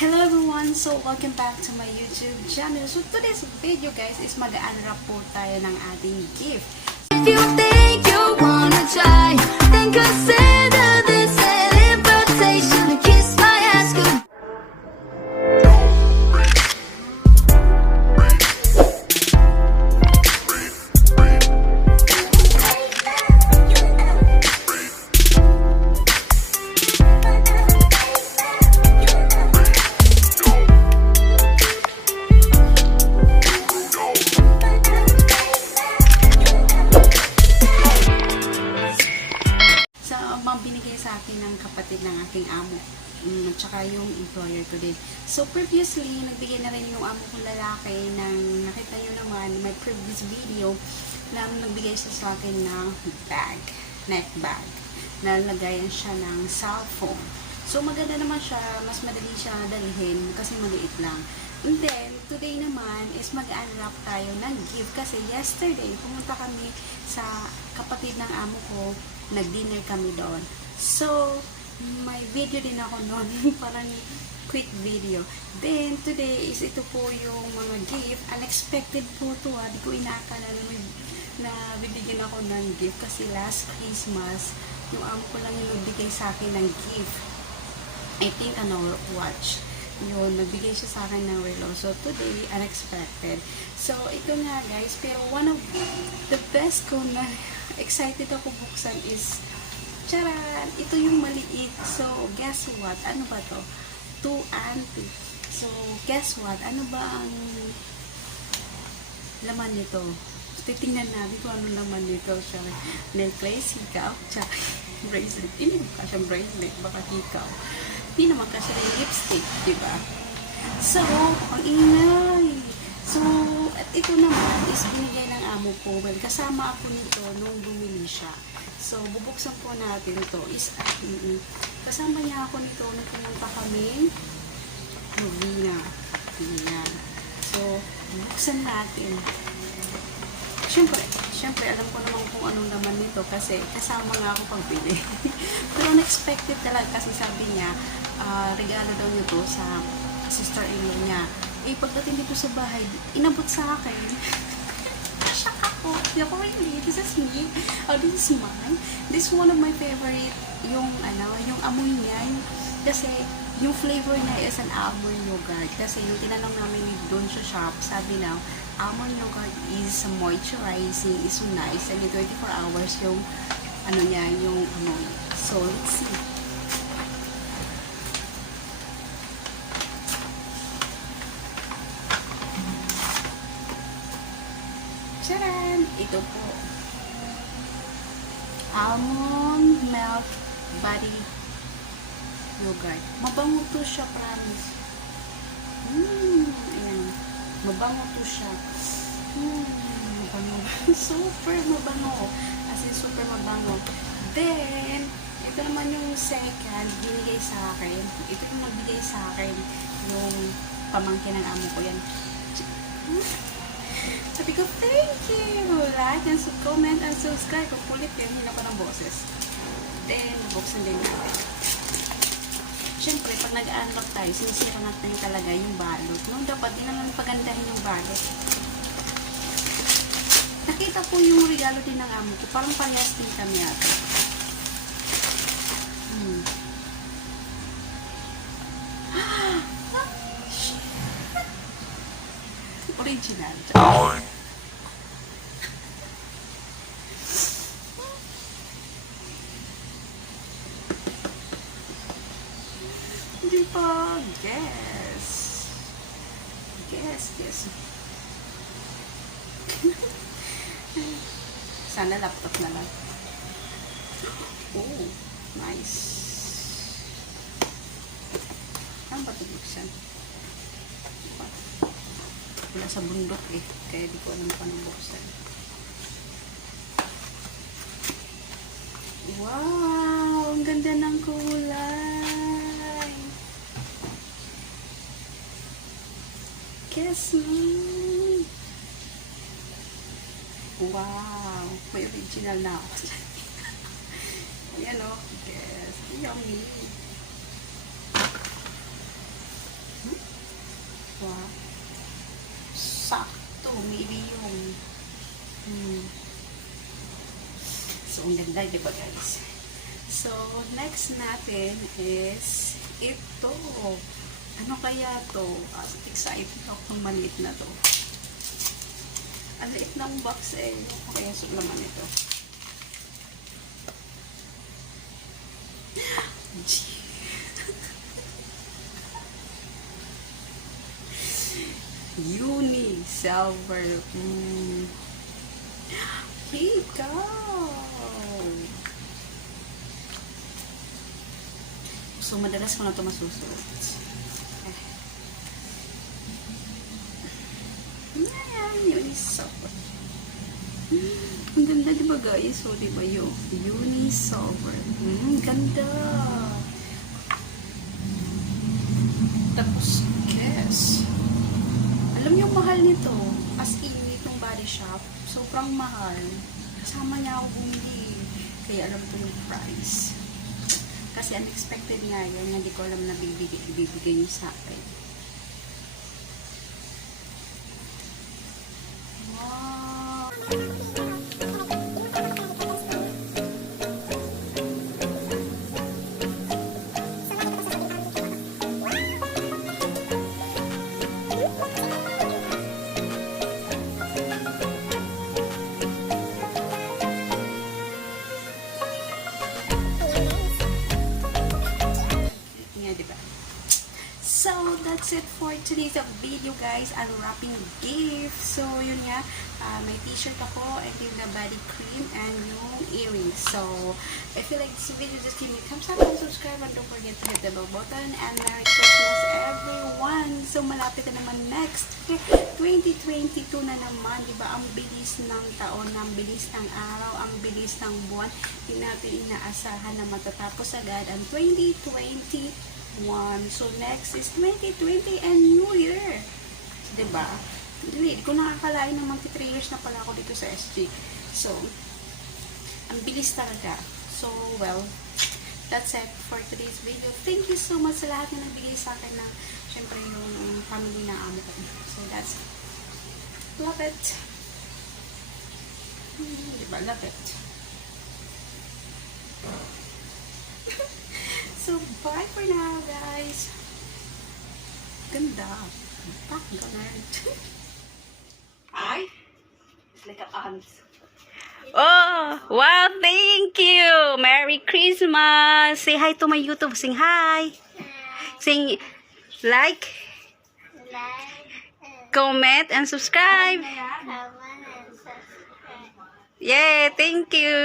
Hello everyone! So, welcome back to my YouTube channel. So, today's video guys is mag-unwrap po tayo ng ating gift. If you think you wanna try, then consider this an invitation to kiss my ass goodbye. Binigay sa akin ng kapatid ng aking amo at saka yung employer ko din. So previously, nagbigay na rin yung amo kong lalaki ng nakita nyo naman my previous video na nagbigay siya sa akin ng bag, neck bag na lagayan siya ng cellphone. So maganda naman siya, mas madali siya dalhin kasi maliit lang. And then, today naman is mag-unwrap tayo ng gift kasi yesterday, pumunta kami sa kapatid ng amo ko, nag-dinner kami doon. So, may video din ako noon, parang quick video. Then, today is ito po yung mga gift. Unexpected po ito di ko inaakala na bibigyan ako ng gift kasi last Christmas, yung amo ko lang yung nagbigay sa akin ng gift. I think, watch. Yun, nagbigay siya sa akin ng relo. So, today, unexpected. So, ito nga guys, pero one of the best ko na excited ako buksan is, charan, ito yung maliit. So, guess what? Ano ba to? To auntie. So, guess what? Ano ba ang laman nito? Titingnan natin kung ano laman nito. Siya, necklace, hikaw, tsaka bracelet. Hindi ba siyang bracelet? Baka hikaw. Hindi naman kasi rin lipstick, diba? So, ang ingay. So, at ito naman is binigay ng amo ko. Well, kasama ako nito nung bumili siya. So, bubuksan po natin ito. Kasama niya ako nito nung pumunta kami Novena. Ayan. So, bubuksan natin. Siyempre, alam ko naman kung anong naman nito kasi kasama nga ako pagbili. Pero unexpected talaga kasi sabi niya, regalo daw nito sa sister-in-law niya. Eh, pagdating dito sa bahay, inabot sa akin. Shock ako. Hindi ako really. This is me. Oh, this is mine. This is one of my favorite. Yung amoy niya. Kasi, yung flavor niya is an almond yogurt. Kasi, yung tinanong namin doon sa shop, sabi na, almond yogurt is moisturizing, is so nice. And in 24 hours, yung, yung amoy. So, let's see. Charan! Ito po. Almond milk body yogurt. Mabango to siya, promise. Ayan. Mabango to siya. Mabango. Super mabango. As in, super mabango. Then, ito naman yung second, binigay sa akin. Ito yung nagbigay sa akin. Yung pamangkin ng amo ko yan. Sabi ko, thank you! Like and comment and subscribe. Kukulit yun, hina ko ng boses. Then, nabuksan din natin. Siyempre, pag nag-unlock tayo, sinisira natin talaga yung balot. No, dapat din naman pagandahin yung balot. Nakita ko yung regalo din ng amo ko. Parang parehas din kami ata. Original. Hindi pa. Guess. Sana laptop na lang. Oh, nice. Ano ba ito buksan? Wala sa bundok eh. Kaya di ko alam paano buksan. Wow! Ang ganda ng kulay! Kiss me! Wow! May original na ako. Ayan o. Yes. Yummy! sakto, maybe yung so, ang ganda, di ba guys? So, next natin is ito. Ano kaya to? Excited ako ng maliit na to. Ang liit ng box eh. Ano kaya sa laman ito? Uni silver. Ikaw. So, madalas ko na ito masusuot. Ayan, uni silver. Ang ganda, diba guys? So, diba yun? Uni silver. Ganda. Tapos, yes. Alam niyo, mahal nito. As in, itong body shop, sobrang mahal. Kasama niya ako bumili. Kaya alam ko yung price. Kasi unexpected nga yun. Hindi ko alam na ibibigay niyo sa akin. Wow! Diba? So, that's it for today's video, guys. Unwrapping gift. So, yun nga. May t-shirt ako and yung na body cream and yung earrings. So, if you like this video, just give me a thumbs up and subscribe and don't forget to hit the bell button. And Merry Christmas, everyone! So, malapit na naman next 2022 na naman. Diba? Ang bilis ng taon, ang bilis ng araw, ang bilis ng buwan. Hindi natin inaasahan na matatapos agad ang 2021. So, next is 2020 and New Year. Diba? Hindi ko nakakalain na magti 3 years na pala ako dito sa SG. So, ang bilis talaga. So, well, that's it for today's video. Thank you so much sa lahat na nagbigay sa akin ng, syempre, yung family na amo ko. So, that's it. Love it. Diba? Love it. So, bye for now, guys. Ganda. Pak, ganun. Ay, it's like an ant. Oh, wow, thank you. Merry Christmas. Say hi to my YouTube. Sing hi. Sing like, comment, and subscribe. Yay, thank you.